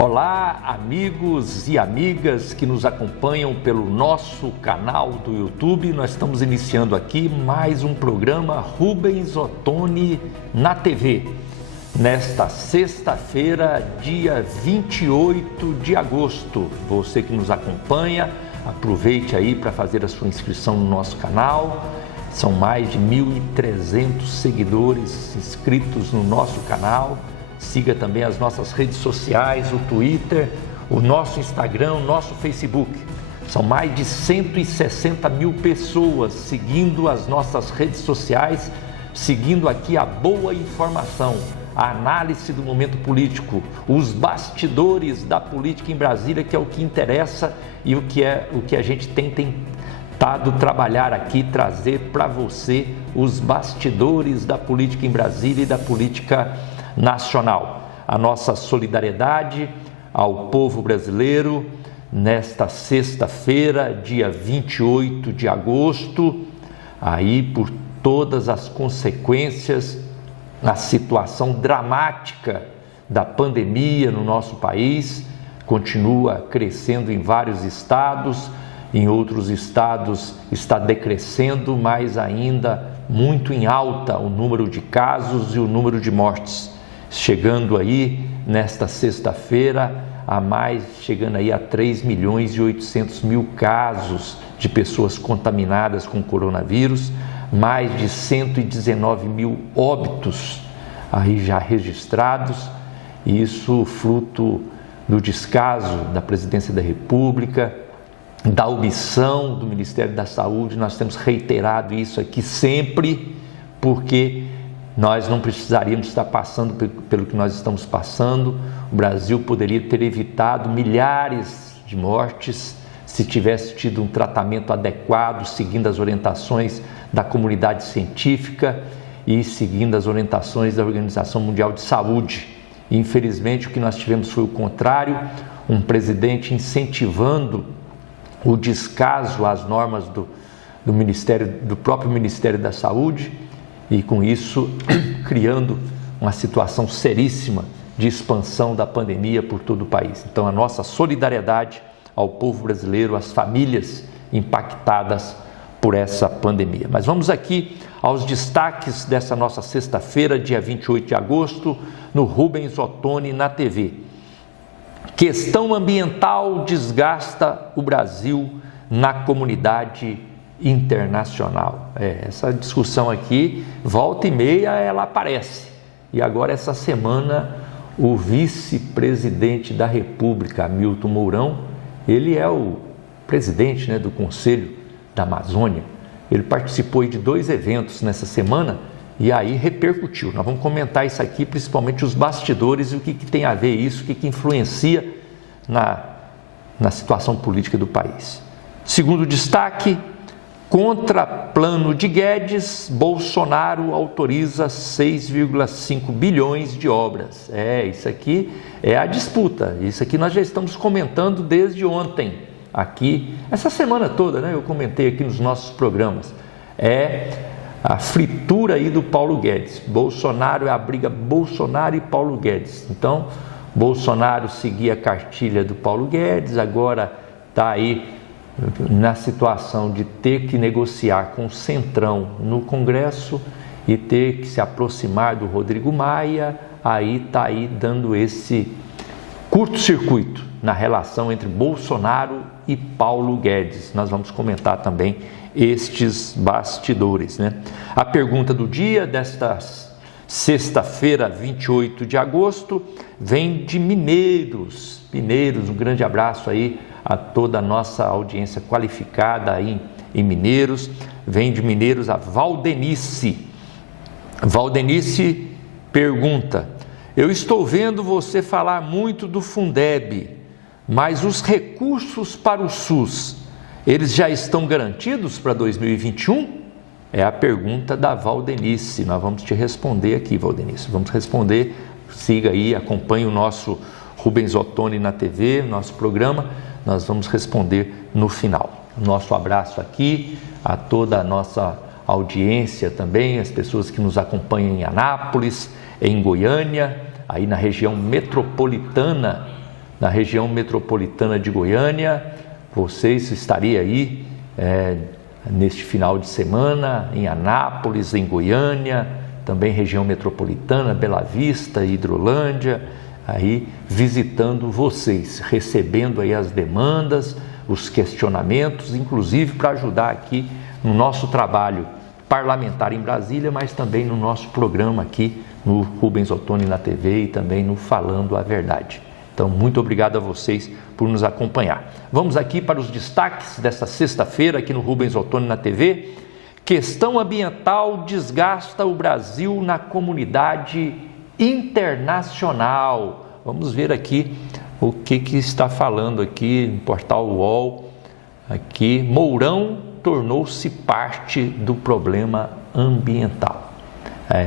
Olá, amigos e amigas que nos acompanham pelo nosso canal do YouTube. Nós estamos iniciando aqui mais um programa Rubens Ottoni na TV. Nesta sexta-feira, dia 28 de agosto. Você que nos acompanha, aproveite aí para fazer a sua inscrição no nosso canal. São mais de 1.300 seguidores inscritos no nosso canal. Siga também as nossas redes sociais, o Twitter, o nosso Instagram, o nosso Facebook. São mais de 160 mil pessoas seguindo as nossas redes sociais, seguindo aqui a boa informação, a análise do momento político, os bastidores da política em Brasília, que é o que interessa e o que a gente tem tentado trabalhar aqui, trazer para você os bastidores da política em Brasília e da política nacional. A nossa solidariedade ao povo brasileiro nesta sexta-feira, dia 28 de agosto, aí por todas as consequências, a situação dramática da pandemia no nosso país continua crescendo em vários estados, em outros estados está decrescendo, mas ainda muito em alta o número de casos e o número de mortes. Chegando aí nesta sexta-feira chegando aí a 3.800.000 casos de pessoas contaminadas com coronavírus, mais de 119 mil óbitos aí já registrados, e isso fruto do descaso da Presidência da República, da omissão do Ministério da Saúde. Nós temos reiterado isso aqui sempre, porque nós não precisaríamos estar passando pelo que nós estamos passando. O Brasil poderia ter evitado milhares de mortes se tivesse tido um tratamento adequado, seguindo as orientações da comunidade científica e seguindo as orientações da Organização Mundial de Saúde. Infelizmente, o que nós tivemos foi o contrário, um presidente incentivando o descaso às normas do próprio Ministério da Saúde, e com isso criando uma situação seríssima de expansão da pandemia por todo o país. Então, a nossa solidariedade ao povo brasileiro, às famílias impactadas por essa pandemia. Mas vamos aqui aos destaques dessa nossa sexta-feira, dia 28 de agosto, no Rubens Ottoni na TV. Questão ambiental desgasta o Brasil na comunidade internacional. Essa discussão aqui, volta e meia, ela aparece. E agora, essa semana, o vice-presidente da República, Hamilton Mourão, ele é o presidente, do Conselho da Amazônia. Ele participou de 2 eventos nessa semana e aí repercutiu. Nós vamos comentar isso aqui, principalmente os bastidores e o que tem a ver isso, o que influencia na situação política do país. Segundo destaque, contra plano de Guedes, Bolsonaro autoriza 6,5 bilhões de obras. Isso aqui é a disputa. Isso aqui nós já estamos comentando desde ontem, aqui, essa semana toda, eu comentei aqui nos nossos programas. A fritura aí do Paulo Guedes. Bolsonaro é a briga Bolsonaro e Paulo Guedes. Então, Bolsonaro seguia a cartilha do Paulo Guedes, agora está aí na situação de ter que negociar com o Centrão no Congresso e ter que se aproximar do Rodrigo Maia, aí está aí dando esse curto-circuito na relação entre Bolsonaro e Paulo Guedes. Nós vamos comentar também estes bastidores, A pergunta do dia desta sexta-feira, 28 de agosto, vem de Mineiros. Um grande abraço aí a toda a nossa audiência qualificada aí em Mineiros. Vem de Mineiros a Valdenice. Valdenice pergunta: eu estou vendo você falar muito do Fundeb, mas os recursos para o SUS, eles já estão garantidos para 2021? É a pergunta da Valdenice. Nós vamos te responder aqui, Valdenice. Vamos responder, siga aí, acompanhe o nosso Rubens Ottoni na TV, nosso programa. Nós vamos responder no final. Nosso abraço aqui a toda a nossa audiência também, as pessoas que nos acompanham em Anápolis, em Goiânia, aí na região metropolitana na região metropolitana de Goiânia. Vocês estariam aí neste final de semana em Anápolis, em Goiânia, também região metropolitana, Bela Vista, Hidrolândia, aí visitando vocês, recebendo aí as demandas, os questionamentos, inclusive para ajudar aqui no nosso trabalho parlamentar em Brasília, mas também no nosso programa aqui no Rubens Ottoni na TV e também no Falando a Verdade. Então, muito obrigado a vocês por nos acompanhar. Vamos aqui para os destaques desta sexta-feira aqui no Rubens Ottoni na TV. Questão ambiental desgasta o Brasil na comunidade internacional. Vamos ver aqui o que está falando aqui no portal UOL. Aqui, Mourão tornou-se parte do problema ambiental.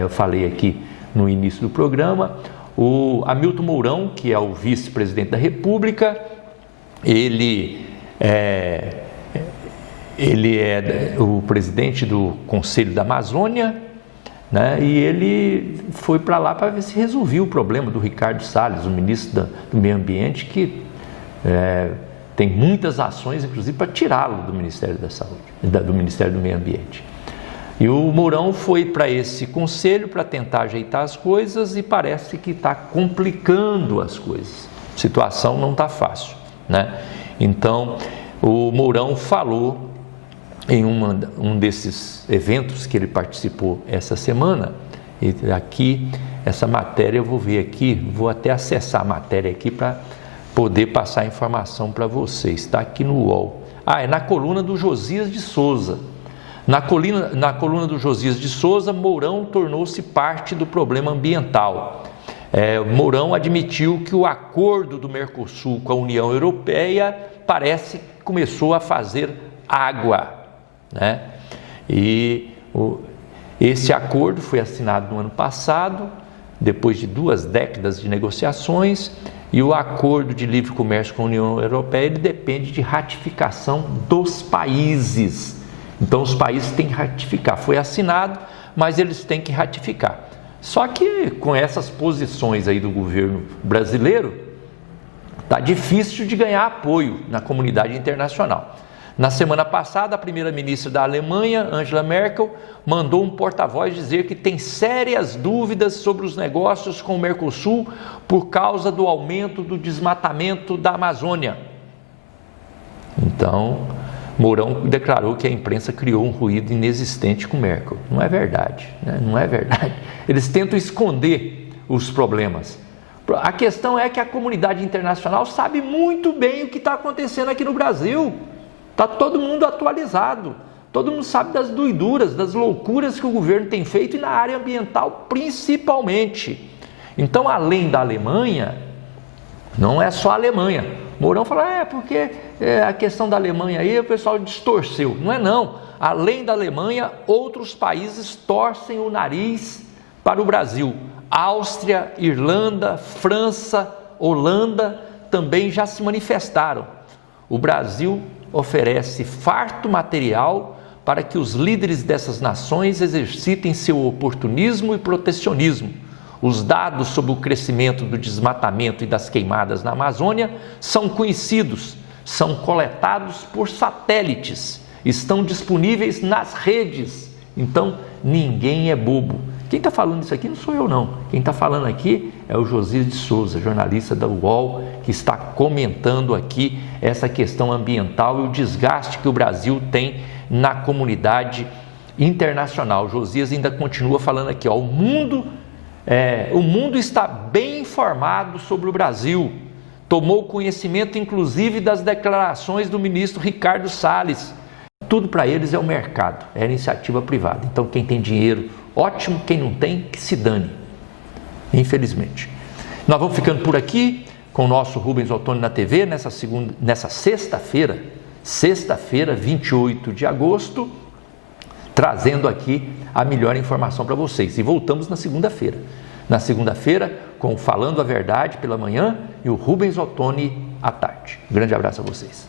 Eu falei aqui no início do programa, o Hamilton Mourão, que é o vice-presidente da República, ele é o presidente do Conselho da Amazônia, né? E ele foi para lá para ver se resolvia o problema do Ricardo Salles, o ministro do Meio Ambiente, que tem muitas ações, inclusive, para tirá-lo do Ministério da Saúde, do Ministério do Meio Ambiente. E o Mourão foi para esse conselho para tentar ajeitar as coisas e parece que está complicando as coisas. A situação não está fácil, né? Então, o Mourão falou em um desses eventos que ele participou essa semana, e aqui, essa matéria eu vou ver aqui, vou até acessar a matéria aqui para poder passar a informação para vocês, está aqui no UOL. É na coluna do Josias de Souza. Na coluna do Josias de Souza, Mourão tornou-se parte do problema ambiental. Mourão admitiu que o acordo do Mercosul com a União Europeia parece que começou a fazer água, né? E esse acordo foi assinado no ano passado, depois de 2 décadas de negociações, e o acordo de livre comércio com a União Europeia ele depende de ratificação dos países. Então os países têm que ratificar. Foi assinado, mas eles têm que ratificar. Só que com essas posições aí do governo brasileiro, está difícil de ganhar apoio na comunidade internacional. Na semana passada, a primeira-ministra da Alemanha, Angela Merkel, mandou um porta-voz dizer que tem sérias dúvidas sobre os negócios com o Mercosul por causa do aumento do desmatamento da Amazônia. Então, Mourão declarou que a imprensa criou um ruído inexistente com Merkel. Não é verdade, né? Não é verdade. Eles tentam esconder os problemas. A questão é que a comunidade internacional sabe muito bem o que está acontecendo aqui no Brasil. Está todo mundo atualizado. Todo mundo sabe das doiduras, das loucuras que o governo tem feito e na área ambiental principalmente. Então, além da Alemanha, não é só a Alemanha. Mourão fala, porque a questão da Alemanha aí o pessoal distorceu. Não é não. Além da Alemanha, outros países torcem o nariz para o Brasil. Áustria, Irlanda, França, Holanda também já se manifestaram. O Brasil oferece farto material para que os líderes dessas nações exercitem seu oportunismo e protecionismo. Os dados sobre o crescimento do desmatamento e das queimadas na Amazônia são conhecidos, são coletados por satélites, estão disponíveis nas redes. Então, ninguém é bobo. Quem está falando isso aqui não sou eu não. Quem está falando aqui é o Josias de Souza, jornalista da UOL, que está comentando aqui essa questão ambiental e o desgaste que o Brasil tem na comunidade internacional. O Josias ainda continua falando aqui, o mundo está bem informado sobre o Brasil. Tomou conhecimento, inclusive, das declarações do ministro Ricardo Salles. Tudo para eles é o mercado, é a iniciativa privada. Então, quem tem dinheiro, ótimo. Quem não tem, que se dane, infelizmente. Nós vamos ficando por aqui com o nosso Rubens Ottoni na TV, nessa sexta-feira, 28 de agosto, trazendo aqui a melhor informação para vocês. E voltamos na segunda-feira. Na segunda-feira, com Falando a Verdade pela manhã e o Rubens Ottoni à tarde. Um grande abraço a vocês.